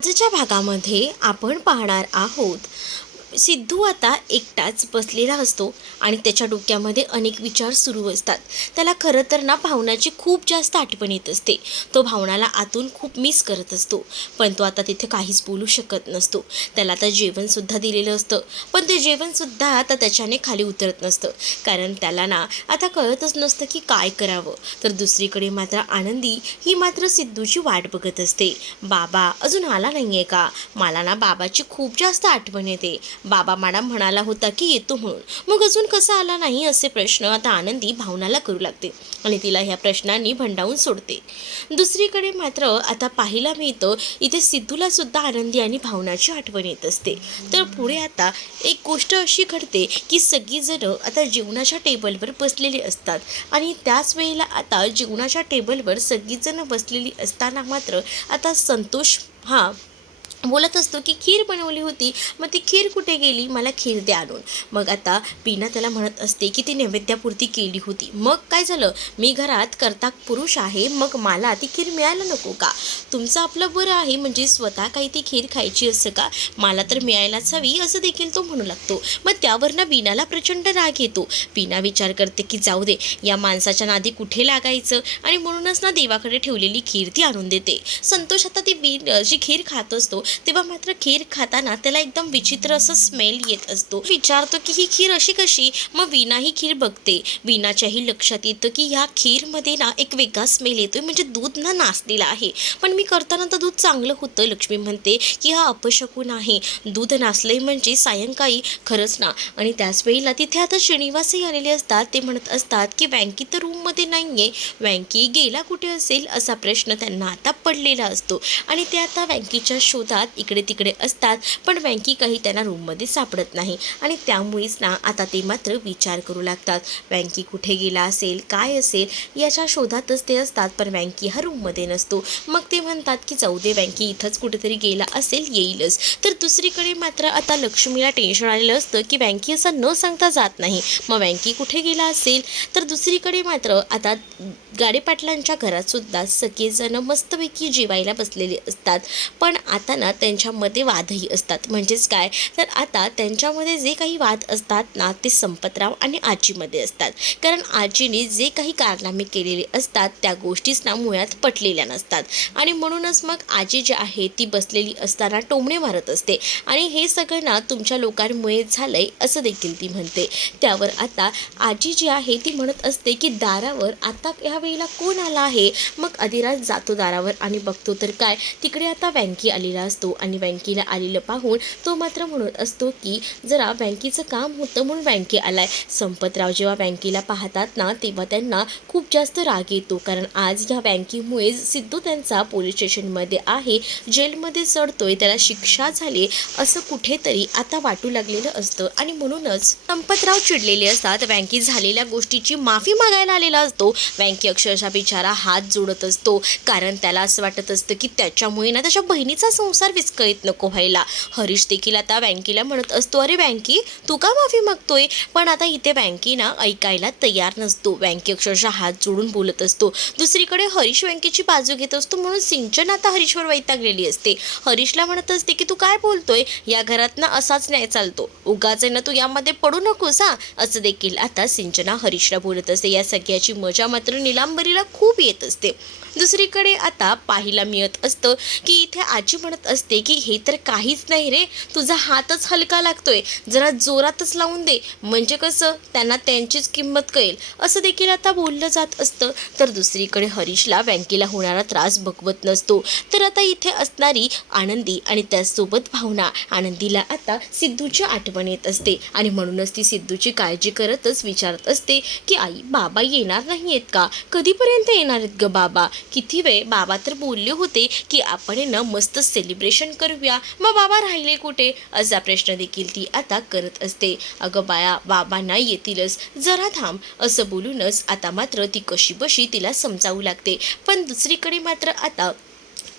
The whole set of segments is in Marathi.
आजच्या भागामध्ये आपण पाहणार आहोत सिद्धू आता एकटाच बसलेला असतो आणि त्याच्या डोक्यामध्ये अनेक विचार सुरू असतात. त्याला खरं तर ना भावनाची खूप जास्त आठवण येत असते. तो भावनाला आतून खूप मिस करत असतो. पण तो आता तिथे काहीच बोलू शकत नसतो. त्याला आता जेवणसुद्धा दिलेलं असतं. पण ते जेवणसुद्धा आता त्याच्याने खाली उतरत नसतं. कारण त्याला ना आता कळतच नसतं की काय करावं. तर दुसरीकडे मात्र आनंदी ही मात्र सिद्धूची वाट बघत असते. बाबा अजून आला नाही आहे का? मला ना बाबाची खूप जास्त आठवण येते. बाबा मॅडम म्हणाला होता की येतो म्हणून. मग अजून कसा आला नाही असे प्रश्न आता आनंदी भावनाला करू लागते आणि तिला ह्या प्रश्नांनी भंडावून सोडते. दुसरीकडे मात्र आता पाहायला मिळतं इथे सिद्धूला सुद्धा आनंदी आणि भावनाची आठवण येत असते. तर पुढे आता एक गोष्ट अशी घडते की सगळीजणं आता जेवणाच्या टेबलवर बसलेली असतात आणि त्याच वेळेला आता जेवणाच्या टेबलवर सगळीजणं बसलेली असताना मात्र आता संतोष हा बोलत असतो की खीर बनवली होती मग ती खीर कुठे गेली? मला खीर द्या आणून. मग आता पीना त्याला म्हणत असते की ती नैवेद्यापुरती केली होती. मग काय झालं? मी घरात करता पुरुष आहे मग मला ती खीर मिळायला नको का? तुमचं आपलं बरं आहे म्हणजे स्वतः काही ती खीर खायची असं का? मला तर मिळायलाच हवी असं देखील तो म्हणू लागतो. मग त्यावर ना बीनाला प्रचंड राग येतो. पीना विचार करते की जाऊ दे या माणसाच्या नादी कुठे लागायचं? आणि म्हणूनच ना देवाकडे ठेवलेली खीर ती आणून देते. संतोष आता ती बी जी खीर खात असतो तेव्हा मात्र खीर खाताना त्याला एकदम विचित्र असं स्मेल येत असतो. विचारतो की ही खीर अशी कशी? मग वीणा ही खीर बघते. वीणाच्याही लक्षात येतं की ह्या खीरमध्ये ना एक वेगळा स्मेल येतोय. म्हणजे दूध ना नासलेलं आहे. पण मी करताना तर दूध चांगलं होतं लक्ष्मी म्हणते की हा अपशकून आहे. दूध नासलंय म्हणजे सायंकाळी खरंच ना. आणि त्याच वेळेला तिथे आता श्रीनिवासही आलेले असतात. ते म्हणत असतात की वँकी तर रूममध्ये नाही आहे वँकी गेला कुठे असेल असा प्रश्न त्यांना आता पडलेला असतो. आणि ते आता वँकीच्या शोधात इकडे तिकडे असतात पण वँकी काही त्यांना रूममध्ये सापडत नाही. आणि त्यामुळेच ना आता ते मात्र विचार करू लागतात. वँकी कुठे गेला असेल काय असेल याच्या शोधातच ते असतात पण वँकी हा रूममध्ये नसतो. मग ते म्हणतात की जाऊ दे वँकी इथंच कुठेतरी गेला असेल येईलच. तर दुसरीकडे मात्र आता लक्ष्मीला टेन्शन आलेलं असतं की वँकी असं न सांगता जात नाही. मग वँकी कुठे गेला असेल? तर दुसरीकडे मात्र आता गाडेपाटलांच्या घरातसुद्धा सगळेजणं मस्तपैकी जेवायला बसलेले असतात. पण आता ना त्यांच्यामध्ये वादही असतात. म्हणजेच काय? तर आता त्यांच्यामध्ये जे काही वाद असतात ना ते संपतराव आणि आजीमध्ये असतात. कारण आजीने जे काही कारनामे केलेले असतात त्या गोष्टीच ना मुळात पटलेल्या नसतात. आणि म्हणूनच मग आजी जी आहे ती बसलेली असताना टोमणे मारत असते. आणि हे सगळं ना तुमच्या लोकांमुळे झालंय असं देखील ती म्हणते. त्यावर आता आजी जी आहे ती म्हणत असते की दारावर आता ह्या वेळेला कोण आला आहे? मग अधिराज जातो दारावर आणि बघतो तर काय? तिकडे आता बँकी आलेला असतो आणि बँकेला आलेलं पाहून तो मात्र म्हणत असतो की जरा बँकीचं काम होतं म्हणून बँके आलाय. संपतराव जेव्हा बँकेला पाहतात ना तेव्हा त्यांना खूप जास्त राग येतो. कारण आज ह्या बँकेमुळे सिद्धू त्यांचा पोलीस स्टेशनमध्ये आहे. जेलमध्ये चढतोय त्याला शिक्षा झाली असं कुठेतरी आता वाटू लागलेलं असतं. आणि म्हणूनच संपतराव चिडलेले असतात. बँकेत झालेल्या गोष्टीची माफी मागायला आलेला असतो. बँके अक्षरशः बिचारा हात जोडत असतो. कारण त्याला असं वाटत असतं की त्याच्यामुळे ना त्याच्या बहिणीचा संसार विस्कळीत नको व्हायला. हरीश देखील आता बँकेला म्हणत असतो अरे बँकी तू का माफी मागतोय? पण आता इथे बँकी ना ऐकायला तयार नसतो. बँके अक्षरशः हात जोडून बोलत असतो. दुसरीकडे हरीश बँकेची बाजू घेत असतो. म्हणून सिंचन आता हरीशवर वैतागलेली असते. हरीशला म्हणत असते की तू काय बोलतोय? या घरात ना असाच न्याय चालतो. उगाच आहे ना तू यामध्ये पडू नकोस हा? असं देखील आता सिंचना हरीशला बोलत असते. या सगळ्याची मजा मात्र निलांबरीला खूप येत असते. दुसरीकडे आता पाहायला मिळत असतं की इथे आजी म्हणत असते की हे तर काहीच नाही रे तुझा हातच हलका लागतोय जरा जोरातच लावून दे. म्हणजे कसं त्यांना त्यांचीच किंमत कळेल. असं देखील आता बोललं जात असतं. तर दुसरीकडे हरीशला बँकेला होणारा त्रास बघवत नसतो. तर आता इथे असणारी आनंदी आणि त्याचसोबत भावना आनंदीला आता सिद्धूची आठवण येत असते. आणि म्हणूनच ती सिद्धूची काळजी करतच विचारत असते की आई बाबा येणार नाही आहेत का? कधीपर्यंत येणार आहेत ग बाबा? किती वेळ बाबा तर बोलले होते की आपण आहे ना मस्त सेलिब्रेशन करूया. मग बाबा राहिले कुठे? असा प्रश्न देखील ती आता करत असते. अगं बाया बाबा नाही येतीलच. जरा थांब. असं बोलूनच आता मात्र ती कशी बशी तिला समजावू लागते. पण दुसरीकडे मात्र आता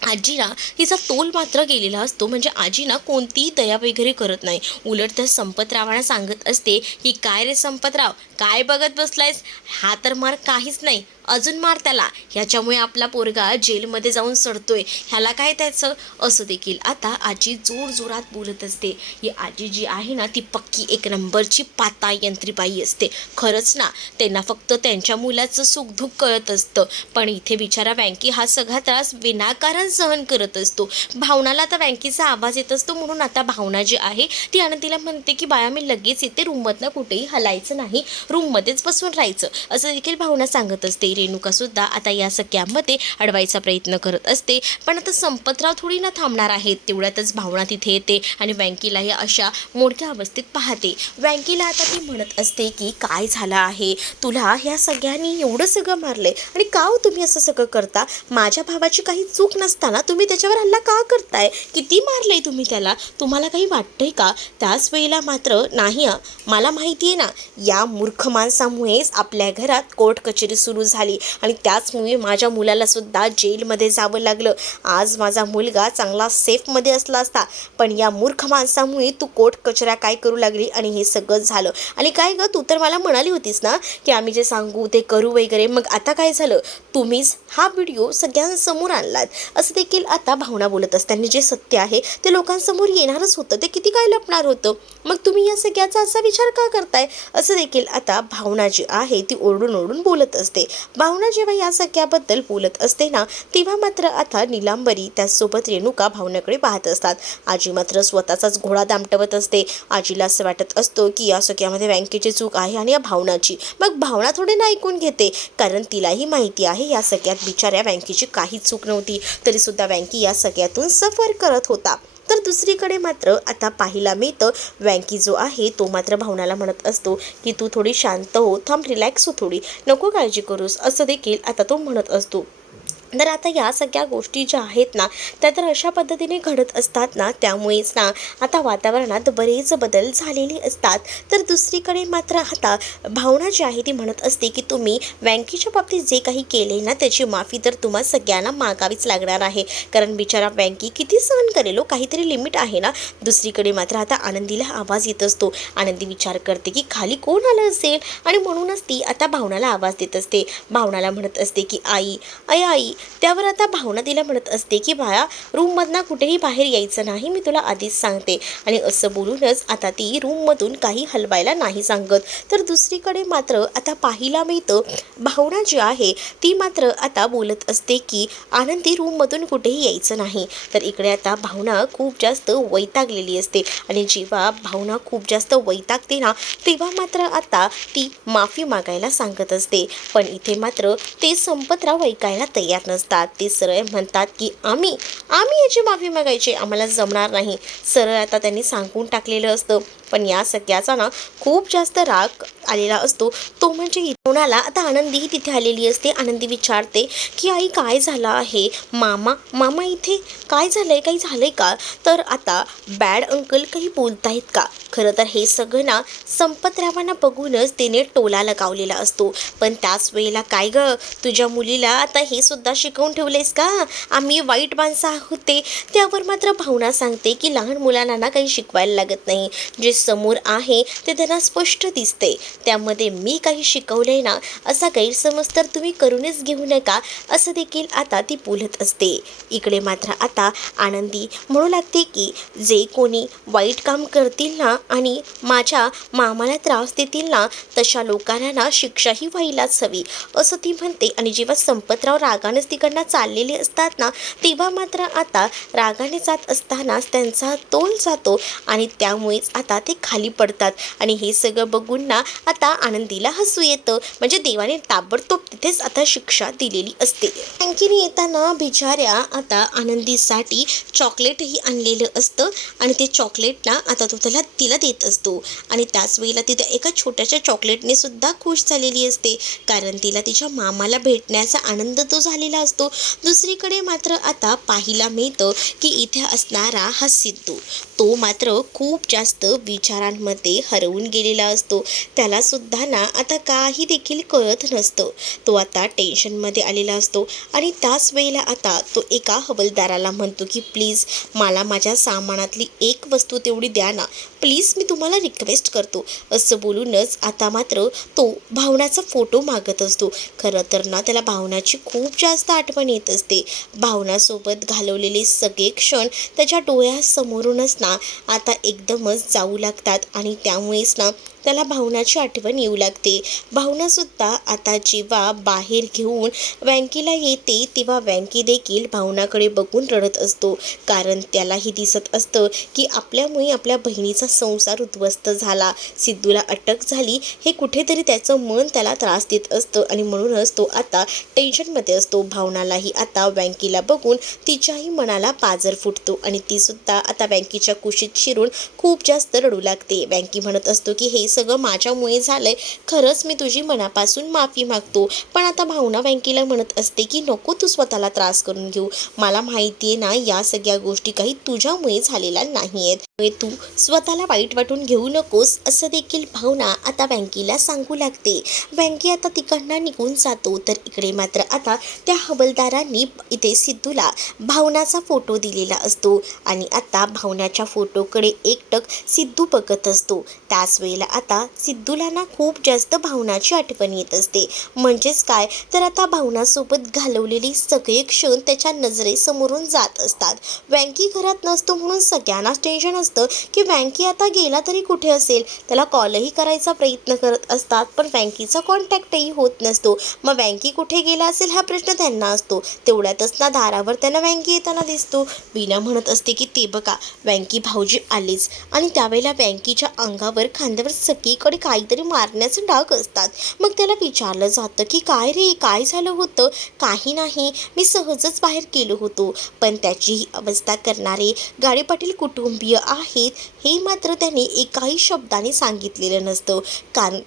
आजीला हिचा तोल मात्र गेलेला असतो. म्हणजे आजीना कोणतीही दया वगैरे करत नाही. उलट तर संपतरावांना सांगत असते की काय रे संपतराव? काय बघत बसलायस? हा तर मार काहीच नाही. अजून मार त्याला. ह्याच्यामुळे आपला पोरगा जेलमध्ये जाऊन सडतोय. ह्याला काय त्याचं? असं देखील. आता आजी जोर जोरात बोलत असते. ही आजी जी आहे ना ती पक्की एक नंबरची पाता यंत्रीबाई असते. खरंच ना त्यांना फक्त त्यांच्या मुलाचं सुखदुःख कळत असतं. पण इथे बिचारा बँकी हा सगळा त्रास विनाकारण सहन करत असतो. भावनाला आता बँकीचा आवाज येत असतो म्हणून आता भावना जी आहे ती आनंदीला म्हणते की बाळा मी लगेच येते. रूममधनं कुठेही हलायचं नाही. रूममध्येच बसून राहायचं. असं देखील भावना सांगत असते. रेणुकासुद्धा आता या सगळ्यामध्ये अडवायचा प्रयत्न करत असते. पण आता संपतराव थोडी ना थांबणार आहेत. तेवढ्यातच भावना तिथे येते आणि वँकीलाही अशा मोडक्या अवस्थेत पाहते. वँकीला आता ती म्हणत असते की काय झालं आहे? तुला ह्या सगळ्यांनी एवढं सगळं मारलंय आणि का हो तुम्ही असं सगळं करता? माझ्या भावाची काही चूक नसताना तुम्ही त्याच्यावर हल्ला का करताय? किती मारलंय तुम्ही त्याला? तुम्हाला काही वाटतंय का? त्याच वेळेला मात्र नाही मला माहिती आहे ना या मूर्ख माणसामुळेच आपल्या घरात कोर्ट कचेरी सुरू झाली आणि त्याचमुळे माझ्या मुलालासुद्धा जेलमध्ये जावं लागलं. आज माझा मुलगा चांगला सेफमध्ये असला असता पण या मूर्ख माणसामुळे तू कोट कचऱ्या काय करू लागली आणि हे सगळं झालं. आणि काय गं तू तर मला म्हणाली होतीस ना की आम्ही जे सांगू ते करू वगैरे. मग आता काय झालं? तुम्हीच हा व्हिडिओ सगळ्यांसमोर आणलात. असं देखील आता भावना बोलत असताना जे सत्य आहे ते लोकांसमोर येणारच होतं. ते किती काय लपणार होतं? मग तुम्ही या सगळ्याचा असा विचार का करताय? असं देखील आता भावना जी आहे ती ओरडून ओरडून बोलत असते. भावना जेव्हा या सगळ्याबद्दल बोलत असते ना तेव्हा मात्र आता निलांबरी त्याचसोबत रेणुका भावनाकडे पाहत असतात. आजी मात्र स्वतःचाच घोडा दामटवत असते. आजीला असं वाटत असतो की या सगळ्यामध्ये बँकेची चूक आहे आणि या भावनाची. मग भावना थोडी ना ऐकून घेते. कारण तिलाही माहिती आहे या सगळ्यात बिचाऱ्या बँकेची काहीच चूक नव्हती. तरीसुद्धा बँकी या सगळ्यातून सफर करत होता. तर दुसरीकडे मात्र आता पाहिला मिळतं वँकी जो आहे तो मात्र भावनाला म्हणत असतो की तू थोडी शांत हो थांब रिलॅक्स हो थोडी. नको काळजी करूस असं देखील आता तो म्हणत असतो. तर आता या सगळ्या गोष्टी ज्या आहेत ना त्या तर अशा पद्धतीने घडत असतात ना त्यामुळेच ना आता वातावरणात बरेच बदल झालेले असतात. तर दुसरीकडे मात्र आता भावना जी आहे ती म्हणत असते की तुम्ही बँकेच्या बाबतीत जे काही केले ना त्याची माफी तर तुम्हा सगळ्यांना मागावीच लागणार आहे. कारण बिचारा बँकी किती सहन करेल हो? काहीतरी लिमिट आहे ना? दुसरीकडे मात्र आता आनंदीला आवाज येत असतो. आनंदी विचार करते की खाली कोण आलं असेल? आणि म्हणूनच ती आता भावनाला आवाज देत असते. भावनाला म्हणत असते की आई अय आई त्यावर आता भावना तिला म्हणत असते की बाळा रूममधनं कुठेही बाहेर यायचं नाही मी तुला आधीच सांगते. आणि असं बोलूनच आता ती रूममधून काही हलवायला नाही सांगत. तर दुसरीकडे मात्र आता पाहिला मिळतं भावना जी आहे ती मात्र आता बोलत असते की आनंदी रूममधून कुठेही यायचं नाही. तर इकडे आता भावना खूप जास्त वैतागलेली असते. आणि जेव्हा भावना खूप जास्त वैतागते ना तेव्हा मात्र आता ती माफी मागायला सांगत असते. पण इथे मात्र ते संपतराव ऐकायला तयार नसतात. ते सरळ म्हणतात की आम्ही आम्ही याची माफी मागायची. आम्हाला जमणार नाही. सरळ आता त्यांनी सांगून टाकलेलं असतं. पण या सगळ्याचा ना खूप जास्त राग आलेला असतो. तो म्हणजे कोणाला आता आनंदीही तिथे आलेली असते. आनंदी विचारते की आई काय झालं आहे? मामा मामा इथे? काय झालंय? काही झालंय का? तर आता बॅड अंकल काही बोलतायत का? खरं तर हे सगळं ना संपतरावांना बघूनच तिने टोला लगावलेला असतो. पण त्याच वेळेला काय ग? तुझ्या मुलीला आता हे सुद्धा शिकवून ठेवलेस का? आम्ही वाईट माणसं आहोत ते. त्यावर मात्र भावना सांगते की लहान मुलांना ना काही शिकवायला लागत नाही. जे समोर आहे ते त्यांना स्पष्ट दिसते. त्यामध्ये मी काही शिकवलंय ना असा गैरसमज तर तुम्ही करूनच घेऊ नका असं देखील आता ती बोलत असते. इकडे मात्र आता आनंदी म्हणू लागते की जे कोणी वाईट काम करतील ना आणि माझ्या मामाला त्रास देतील ना तशा लोकांना ना शिक्षाही व्हायलाच हवी. असं ती म्हणते आणि जेव्हा संपतराव रागानेच तिकडनं चाललेले असतात ना तेव्हा मात्र आता रागाने जात असतानाच त्यांचा तोल जातो आणि त्यामुळेच आता ते ते खाली पडतात. आणि हे सगळं बघून ना आता आनंदीला हसू येतं. म्हणजे देवाने ताबडतोब तिथेच आता शिक्षा दिलेली असते. आणखीन येताना बिचाऱ्या आता आनंदीसाठी चॉकलेटही आणलेलं असतं. आणि ते चॉकलेट ना आता तो त्याला तिला देत असतो. आणि त्याच वेळेला ती त्या एका छोट्याशा चॉकलेटने सुद्धा खुश झालेली असते. कारण तिला तिच्या मामाला भेटण्याचा आनंद तो झालेला असतो. दुसरीकडे मात्र आता पाहायला मिळतं की इथे असणारा हा सिद्धू तो मात्र खूप जास्त विचारांमध्ये हरवून गेलेला असतो. त्याला सुद्धा ना आता काही देखील कळत नसतं. तो आता टेन्शनमध्ये आलेला असतो आणि त्याच वेळेला आता तो एका हवलदाराला म्हणतो की प्लीज मला माझ्या सामानातली एक वस्तू तेवढी द्या ना. प्लीज मी तुम्हाला रिक्वेस्ट करतो. असं बोलूनच आता मात्र तो भावनाचा फोटो मागत असतो. खरं तर ना त्याला भावनाची खूप जास्त आठवण येत असते. भावनासोबत घालवलेले सगळे क्षण त्याच्या डोळ्यासमोरूनच ना आता एकदमच जाऊ लागतात आणि त्यामुळेच ना त्याला भावनाची आठवण येऊ लागते. भावनासुद्धा आता जेव्हा बाहेर घेऊन वँकीला येते तेव्हा वँकी देखील भावनाकडे बघून रडत असतो. कारण त्यालाही दिसत असतं की आपल्यामुळे आपल्या बहिणीचा संसार उद्ध्वस्त झाला. सिद्धूला अटक झाली. हे कुठेतरी त्याचं मन त्याला त्रास देत असतं आणि म्हणूनच तो आता टेन्शनमध्ये असतो. भावनालाही आता वँकीला बघून तिच्याही मनाला पाजर फुटतो आणि तीसुद्धा आता वँकीच्या कुशीत शिरून खूप जास्त रडू लागते. वँकी म्हणत असतो की हे सगळं माझ्यामुळे झालंय. खरंच मी तुझी मनापासून माफी मागतो. पण आता भावना बँकेला म्हणत असते की नको तू स्वतःला त्रास करून घेऊ. मला माहिती आहे ना या सगळ्या गोष्टी काही तुझ्यामुळे झालेल्या नाही आहेत तू स्वतःला वाईट वाटून घेऊ नकोस असं देखील भावना आता बँकेला सांगू लागते. बँके आता तिकडनं निघून जातो. तर इकडे मात्र आता त्या हवलदारांनी इथे सिद्धूला भावनाचा फोटो दिलेला असतो. आणि आता भावनाच्या फोटोकडे एकटक सिद्धू बघत असतो. त्याच वेळेला आता सिद्धूला ना खूप जास्त भावनाची आठवण येत असते. म्हणजेच काय? तर आता भावनासोबत घालवलेली सगळे क्षण त्याच्या नजरेसमोरून जात असतात. वँकी घरात नसतो म्हणून सगळ्यांनाच टेन्शन असतं की वँकी आता गेला तरी कुठे असेल? त्याला कॉलही करायचा प्रयत्न करत असतात पण वँकीचा कॉन्टॅक्टही होत नसतो. मग वँकी कुठे गेला असेल हा प्रश्न त्यांना असतो. तेवढ्यातच ना दारावर त्यांना वँकी येताना दिसतो. विना म्हणत असते की ते बघा वँकी भाऊजी आलेच. आणि त्यावेळेला वँकीच्या अंगावर खांद्यावर सगळीकडे काहीतरी मारण्याचे डाग असतात. मग त्याला विचारलं जातं की काय रे काय झालं होतं? काही नाही मी सहजच बाहेर गेलो होतो. पण त्याची ही अवस्था करणारे गाडी पाटील कुटुंबीय आहेत हे मात्र त्याने एकाही शब्दाने सांगितलेलं नसतं. कारण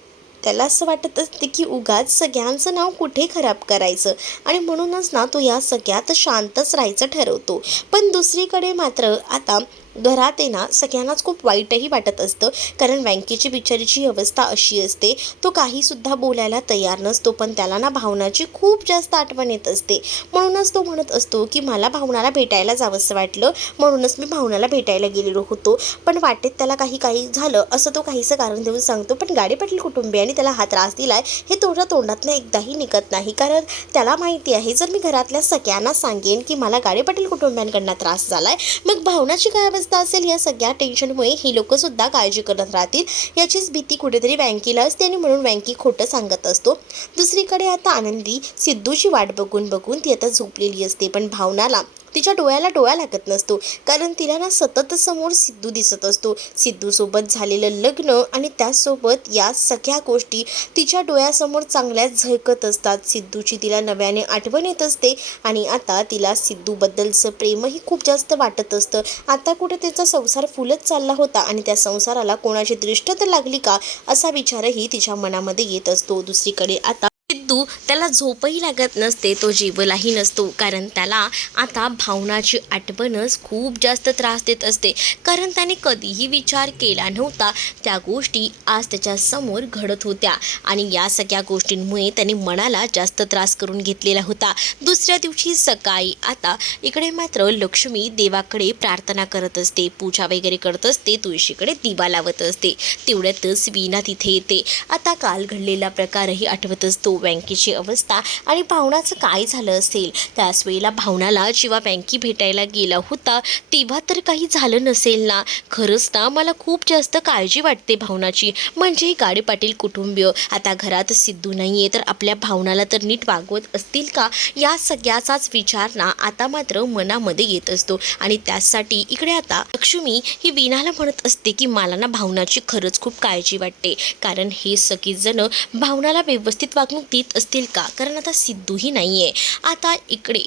त्याला असं वाटत असते की उगाच सगळ्यांचं नाव कुठे खराब करायचं? आणि म्हणूनच ना तो या सगळ्यात शांतच राहायचं ठरवतो. पण दुसरीकडे मात्र आता घरात आहे ना सगळ्यांनाच खूप वाईटही वाटत असतं. कारण बँकेची बिचारीची अवस्था अशी असते तो काहीसुद्धा बोलायला तयार नसतो पण त्याला ना भावनाची खूप जास्त आठवण येत असते. म्हणूनच तो म्हणत असतो की मला भावनाला भेटायला जावंसं वाटलं. म्हणूनच मी भावनाला भेटायला गेलेलो होतो. पण वाटेत त्याला काही काही झालं असं तो काहीसं कारण देऊन सांगतो. पण गाडी पाटील कुटुंबियांनी त्याला हा त्रास दिलाय. हे तोडा तोंडातनं एकदाही निघत नाही. कारण त्याला माहिती आहे जर मी घरातल्या सगळ्यांना सांगेन की मला गाडी पाटील कुटुंबियांकडनं त्रास झालाय मग भावनाची काय अवस्था असेल या सगळ्या टेन्शनमुळे ही लोकसुद्धा काळजी करत राहतील. याचीच भीती कुठेतरी बँकेला असते आणि म्हणून बँकी खोटं सांगत असतो. दुसरीकडे आता आनंदी सिद्धूची वाट बघून बघून ती आता झोपलेली असते. पण भावनाला तिच्या डोळ्याला डोळा लागत नसतो. कारण तिला ना सतत समोर सिद्धू दिसत असतो. सिद्धूसोबत झालेलं लग्न आणि त्यासोबत या सगळ्या गोष्टी तिच्या डोळ्यासमोर चांगल्याच झळकत असतात. सिद्धूची तिला नव्याने आठवण येत असते आणि आता तिला सिद्धूबद्दलचं प्रेमही खूप जास्त वाटत असतं. आता कुठे त्याचा संसार फुलत चालला होता आणि त्या संसाराला कोणाची दृष्ट तर लागली का? असा विचारही तिच्या मनामध्ये येत असतो. दुसरीकडे आता सिद्धू त्याला झोपही लागत नसते तो जेवलाही नसतो. कारण त्याला आता भावनाची आठवणच खूप जास्त त्रास देत असते. कारण त्याने कधीही विचार केला नव्हता. त्या गोष्टी आज त्याच्यासमोर घडत होत्या. आणि या सगळ्या गोष्टींमुळे त्याने मनाला जास्त त्रास करून घेतलेला होता. दुसऱ्या दिवशी सकाळी आता इकडे मात्र लक्ष्मी देवाकडे प्रार्थना करत असते. पूजा वगैरे करत असते. तुळशीकडे दिवा लावत असते. तेवढ्यातच वीणा तिथे येते. आता काल घडलेला प्रकारही आठवत असतो. बँकेची अवस्था आणि भावनाचं काय झालं असेल? त्याच वेळेला भावनाला जेव्हा बँकी भेटायला गेला होता तेव्हा तर काही झालं नसेल ना? खरंच ना मला खूप जास्त काळजी वाटते भावनाची. म्हणजे गाडी पाटील कुटुंबीय. आता घरात सिद्धू नाही आहे तर आपल्या भावनाला तर नीट वागवत असतील का? या सगळ्याचाच विचार ना आता मात्र मनामध्ये येत असतो. आणि त्यासाठी इकडे आता लक्ष्मी ही वीणाला म्हणत असते की मला ना भावनाची खरंच खूप काळजी वाटते. कारण हे सगळीजणं भावनाला व्यवस्थित वागणूक देत असतील का? कारण आता सिद्धूही नाही आहे आता इकडे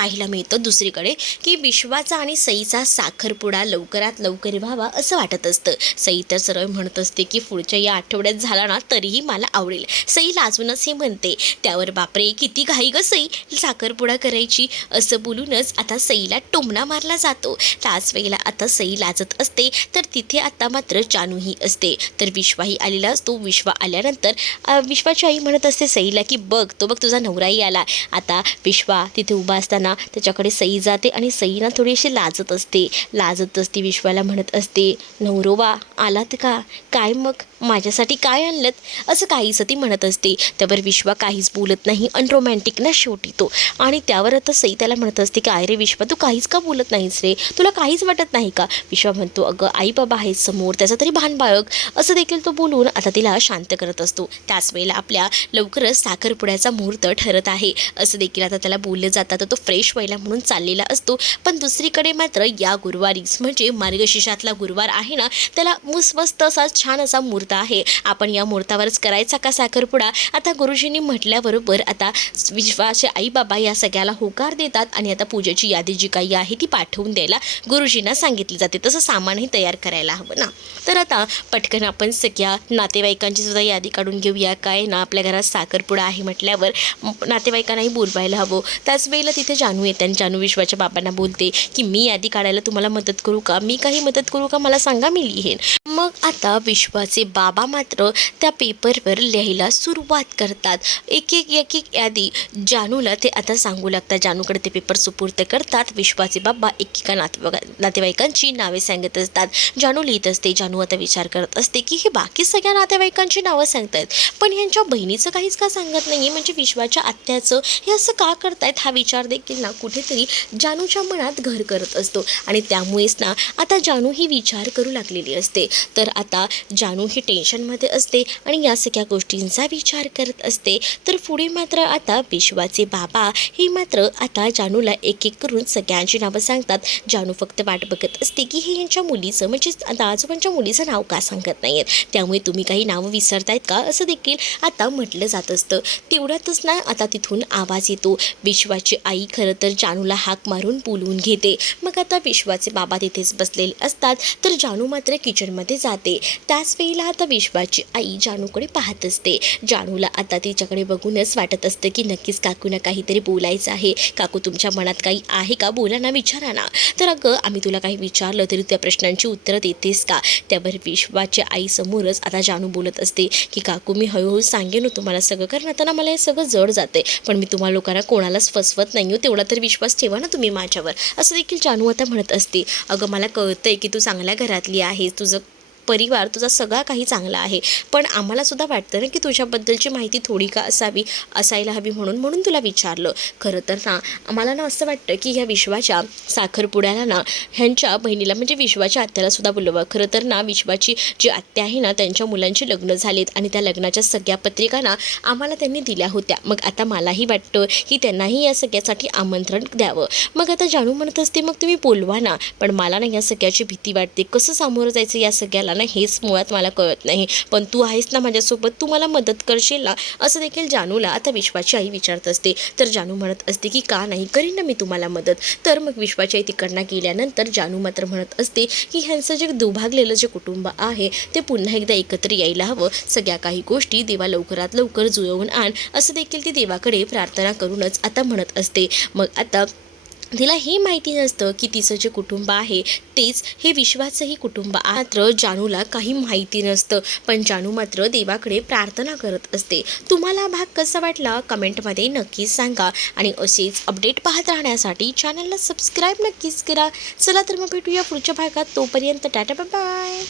पाहायला मिळतं दुसरीकडे की विश्वाचा आणि सईचा साखरपुडा लवकरात लवकर व्हावा असं वाटत असतं. सई तर सरळ म्हणत असते की पुढच्या या आठवड्यात झाला ना तरीही मला आवडेल. सई लाजूनच हे म्हणते. त्यावर बापरे किती घाई ग सई साखरपुडा करायची. असं बोलूनच आता सईला टोमणा मारला जातो. त्याच वेळेला आता सई लाजत असते तर तिथे आता मात्र जानूही असते. तर विश्वाही आलेला असतो. विश्वा आल्यानंतर विश्वाची आई म्हणत असते सईला की बघ तो बघ तुझा नवराही आला. आता विश्वा तिथे उभा असताना त्याच्याकडे सई जाते आणि सई ना थोडीशी लाजत असते. लाजत असते विश्वाला म्हणत असते नवरोबा आलात का? काय मग? माझ्यासाठी काय आणलं असं काहीसं ती म्हणत असते. त्यावर विश्वा काहीच बोलत नाही अनरोमॅन्टिक ना शेवटी तो. आणि त्यावर आता सई त्याला म्हणत असते की आय रे विश्वा तू काहीच का बोलत नाहीस रे? तुला काहीच वाटत नाही का? विश्वा म्हणतो अगं आई बाबा आहेत समोर त्याचा तरी भान बाळग असं देखील तो बोलून आता तिला शांत करत असतो. त्याच वेळेला आपल्या लवकरच साखरपुड्याचा मुहूर्त ठरत आहे. असं देखील आता त्याला बोललं जातं. तर तो फ्रेश व्हायला म्हणून चाललेला असतो. पण दुसरीकडे मात्र या गुरुवारीच म्हणजे मार्गशीर्षातला गुरुवार आहे ना त्याला मस्त असा छान असा मुहूर्त आहे. आपण या मुहूर्तावरच करायचा का साखरपुडा? आता गुरुजींनी म्हटल्याबरोबर आता विश्वाचे आई बाबा या सगळ्याला होकार देतात आणि आता पूजेची यादी जी काही आहे ती पाठवून द्यायला गुरुजींना सांगितली जाते. तसं सामानही तयार करायला हवं ना. तर आता पटकन आपण सगळ्या नातेवाईकांची सुद्धा यादी काढून घेऊया. काय ना आपल्या घरात साखरपुडा आहे म्हटल्यावर नातेवाईकांनाही बोलवायला हवं. त्याच वेळेला तिथे जानू येते आणि जानू विश्वाच्या बाबांना बोलते की मी यादी काढायला तुम्हाला मदत करू का? मी काही मदत करू का? मला सांगा मी लिहेन. मग आता विश्वाचे बाबा मात्र त्या पेपरवर लिहायला सुरुवात करतात. एक एक एक एक यादी जानूला ते आता सांगू लागतात. जानूकडे ते पेपर सुपूर्त करतात. विश्वाचे बाबा एकेका नातेवा नातेवाईकांची नावे सांगत असतात. जानू लिहित असते. जानू आता विचार करत असते की हे बाकी सगळ्या नातेवाईकांची नावं सांगतायत. पण ह्यांच्या बहिणीचं काहीच का सांगत नाही म्हणजे विश्वाच्या आत्याचं हे असं का करतायत? हा विचार देखील ना कुठेतरी जानूच्या मनात घर करत असतो. आणि त्यामुळेच ना आता जानू ही विचार करू लागलेली असते. तर आता जानू ही टेन्शनमध्ये असते आणि या सगळ्या गोष्टींचा विचार करत असते. तर पुढे मात्र आता विश्वाचे बाबा हे मात्र आता जानूला एक एक करून सगळ्यांची नावं सांगतात. जानू फक्त वाट बघत असते की हे यांच्या मुलीचं म्हणजेच आता आजोबांच्या मुलीचं नाव का सांगत नाही आहेत त्यामुळे तुम्ही काही नावं विसरतायत का? असं देखील आता म्हटलं जात असतं. तेवढ्यातच ना आता तिथून आवाज येतो. विश्वाची आई खरं तर जानूला हाक मारून बोलवून घेते. मग आता विश्वाचे बाबा तिथेच बसलेले असतात. तर जानू मात्र किचनमध्ये जाते. त्याच वेळेला आता विश्वाची आई जानूकडे पाहत असते. जानूला आता तिच्याकडे बघूनच वाटत असतं की नक्कीच काकूना काहीतरी बोलायचं आहे. काकू तुमच्या मनात काही आहे का? बोला ना विचारा ना. तर अगं आम्ही तुला काही विचारलं तरी त्या प्रश्नांची उत्तरं देतेस का? त्यावर विश्वाच्या आईसमोरच आता जानू बोलत असते की काकू मी हळूहळू सांगेन तुम्हाला सगळं कारण आता ना मला हे सगळं जड जाते पण मी तुम्हाला लोकांना कोणालाच फसवत नाही हो तेवढा तर विश्वास ठेवा ना तुम्ही माझ्यावर. असं देखील जानू आता म्हणत असते. अगं मला कळतंय की तू चांगल्या घरातली आहेस. तुझं परिवार तुझा सगळा काही चांगला आहे. पण आम्हाला सुद्धा वाटतं ना की तुझ्याबद्दलची माहिती थोडी का असावी असायला हवी म्हणून म्हणून तुला विचारलं. खरं तर ना आम्हाला ना असं वाटतं की ह्या विश्वाच्या साखरपुड्याला ना ह्यांच्या बहिणीला म्हणजे विश्वाच्या आत्याला सुद्धा बोलवा खरं तर ना विश्वाची जी आत्या आहे ना त्यांच्या मुलांची लग्न झालीत आणि त्या लग्नाच्या सगळ्या पत्रिका ना आम्हाला त्यांनी दिल्या होत्या. मग आता मलाही वाटतं की त्यांनाही या सगळ्यासाठी आमंत्रण द्यावं. मग आता जाणू म्हणत असते मग तुम्ही बोलवा ना. पण मला ना या सगळ्याची भीती वाटते. कसं सामोरं जायचं या सगळ्याला ना हेच मुळात मला कळत नाही. पण तू आहेस ना माझ्यासोबत तू मला मदत करशील ना? असं देखील जानूला आता विश्वाची आई विचारत असते. तर जानू म्हणत असते की का नाही? करीन ना मी तुम्हाला मदत. तर मग विश्वाची आई तिकडनं गेल्यानंतर जानू मात्र म्हणत असते की ह्यांचं जे दुभागलेलं जे कुटुंब आहे ते पुन्हा एकदा एकत्र यायला हवं. सगळ्या काही गोष्टी देवा लवकरात लवकर जुळवून आण. असं देखील ती देवाकडे प्रार्थना करूनच आता म्हणत असते. मग आता तिला हे माहिती नसतं की तिचं जे कुटुंब आहे तेच हे विश्वाचंही कुटुंब मात्र जानूला काही माहिती नसतं पण जानू मात्र देवाकडे प्रार्थना करत असते. तुम्हाला भाग कसा वाटला? कमेंटमध्ये नक्कीच सांगा. आणि असेच अपडेट पाहत राहण्यासाठी चॅनलला सबस्क्राईब नक्कीच करा. चला तर मग भेटूया पुढच्या भागात. तोपर्यंत टाटा बाय